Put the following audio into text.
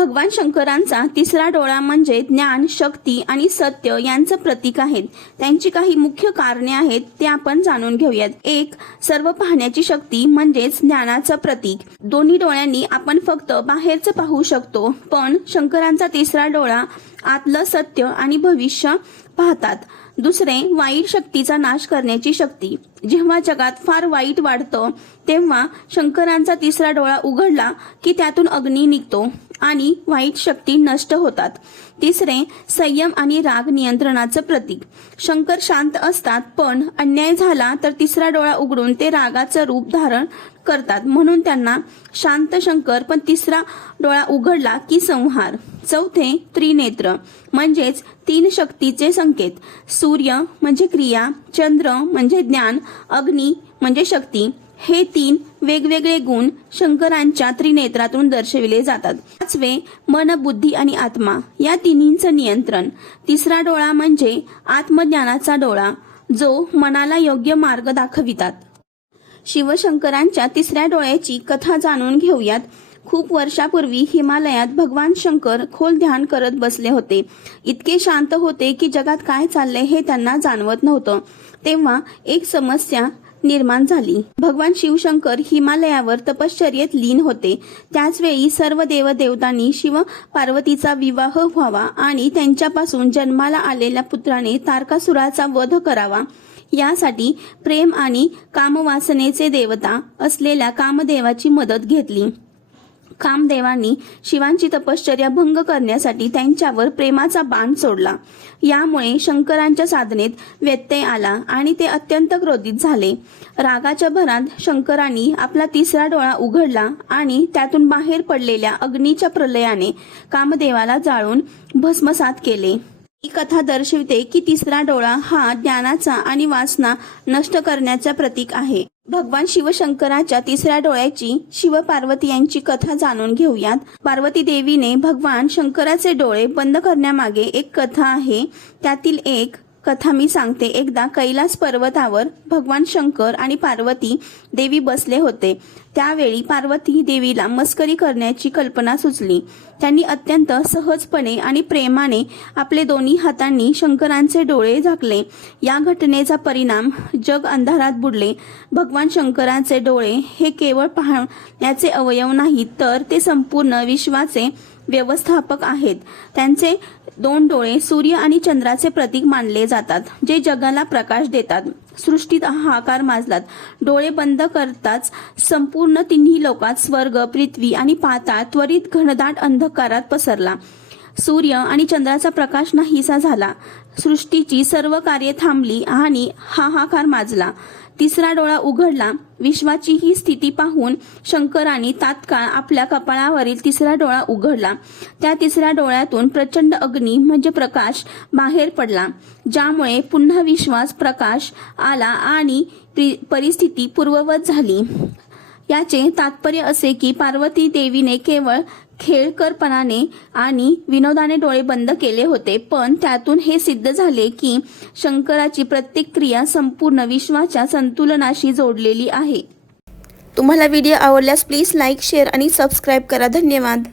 भगवान शंकरांचा तिसरा डोळा म्हणजे ज्ञान, शक्ती आणि सत्य यांचं प्रतीक आहेत। त्यांची काही मुख्य कारणे आहेत ते आपण जाणून घेऊयात। एक, सर्व पाहण्याची शक्ती म्हणजेच ज्ञानाचं प्रतीक। दोन्ही डोळ्यांनी आपण फक्त बाहेरचं पाहू शकतो, पण शंकरांचा तिसरा डोळा आतलं सत्य आणि भविष्य पाहतात। दुसरे, वाईट शक्तीचा नाश करण्याची शक्ती। जेव्हा जगात फार वाईट वाढतं तेव्हा शंकरांचा तिसरा डोळा उघडला की त्यातून अग्नी निघतो आणि वाईट शक्ती नष्ट होतात। तिसरे, संयम आणि राग नियंत्रणाचं प्रतीक। शंकर शांत असतात, पण अन्याय झाला तर तिसरा डोळा उघडून ते रागाचं रूप धारण करतात, म्हणून त्यांना शांत शंकर, पण तिसरा डोळा उघडला की संहार। चौथे, त्रिनेत्र म्हणजेच तीन शक्तीचे संकेत। सूर्य म्हणजे क्रिया, चंद्र म्हणजे ज्ञान, अग्नी म्हणजे शक्ती। हे तीन वेगवेगळे गुण शंकरांच्या त्रिनेत्रातून दर्शविले जातात। पाचवे, मन, बुद्धी आणि आत्मा या तिन्हींचं नियंत्रण। तिसरा डोळा म्हणजे आत्मज्ञानाचा डोळा, जो मनाला योग्य मार्ग दाखवितात। शिवशंकरांच्या तिसऱ्या डोळ्याची कथा जाणून घेऊयात। खूप वर्षापूर्वी हिमालयात भगवान शंकर खोल ध्यान करत बसले होते। इतके शांत होते की जगात काय चाललंय हे त्यांना जाणवत नव्हतं। तेव्हा एक समस्या निर्माण झाली। भगवान शिवशंकर हिमालयावर तपश्चर्येत लीन होते। त्याच वेळी सर्व देवदेवतांनी शिव पार्वतीचा विवाह व्हावा आणि त्यांच्यापासून जन्माला आलेल्या पुत्राने तारकासुराचा वध करावा, यासाठी प्रेम आणि कामवासनेचे देवता असलेल्या कामदेवाची मदत घेतली। कामदेवांनी शिवांची तपश्चर्या भंग करण्यासाठी त्यांच्यावर प्रेमाचा बाण सोडला। यामुळे शंकरांच्या साधनेत व्यत्यय आला आणि ते अत्यंत क्रोधित झाले। रागाच्या भरात शंकरांनी आपला तिसरा डोळा उघडला आणि त्यातून बाहेर पडलेल्या अग्नीच्या प्रलयाने कामदेवाला जाळून भस्मसात केले। ही कथा दर्शविते की तिसरा डोळा हा ज्ञानाचा आणि वासना नष्ट करण्याचा प्रतीक आहे। भगवान शिवशंकराच्या तिसऱ्या डोळ्याची शिव पार्वती यांची कथा जाणून घेऊयात। पार्वती देवीने भगवान शंकराचे डोळे बंद करण्यामागे एक कथा आहे। त्यातील एक कथा मी सांगते। एकदा कैलास पर्वतावर भगवान शंकर आणि पार्वती देवी बसले होते। त्यावेळी पार्वती देवीला मस्करी करण्याची कल्पना सुचली। त्यांनी अत्यंत सहजपणे आणि प्रेमाने आपले दोन्ही हातांनी शंकरांचे डोळे झाकले। या घटनेचा परिणाम जग अंधारात बुडले। भगवान शंकरांचे डोळे हे केवळ पाहण्याचे अवयव नाहीत, तर ते संपूर्ण विश्वाचे व्यवस्थापक आहेत। त्यांचे दोन डोळे सूर्य आणि चंद्राचे प्रतीक मानले जातात, जे जगाला प्रकाश देतात। सृष्टीत हाहाकार माजलात। डोळे बंद करताच संपूर्ण तिन्ही लोकात स्वर्ग, पृथ्वी आणि पाताळ त्वरित घनदाट अंधकारात पसरला। सूर्य आणि चंद्राचा प्रकाश नाहीसा झाला। सृष्टीची सर्व कार्ये थांबली आणि हाहाकार माजला। तिसरा डोळा उघडला। विश्वाची ही स्थिती पाहून शंकरांनी तात्काळ आपल्या कपाळावरील तिसरा डोळा उघडला। त्या तिसऱ्या डोळ्यातून प्रचंड अग्नी म्हणजे प्रकाश बाहेर पडला, ज्यामुळे पुन्हा विश्वास प्रकाश आला आणि परिस्थिती पूर्ववत झाली। याचे तात्पर्य असे की पार्वती देवीने केवळ खेळकरपणाने आणि विनोदाने डोळे बंद केले होते, पण त्यातून हे सिद्ध झाले की शंकराची प्रत्येक क्रिया संपूर्ण विश्वाच्या संतुलनाशी जोडलेली आहे। तुम्हाला व्हिडिओ आवडल्यास प्लीज लाईक, शेअर आणि सबस्क्राईब करा। धन्यवाद।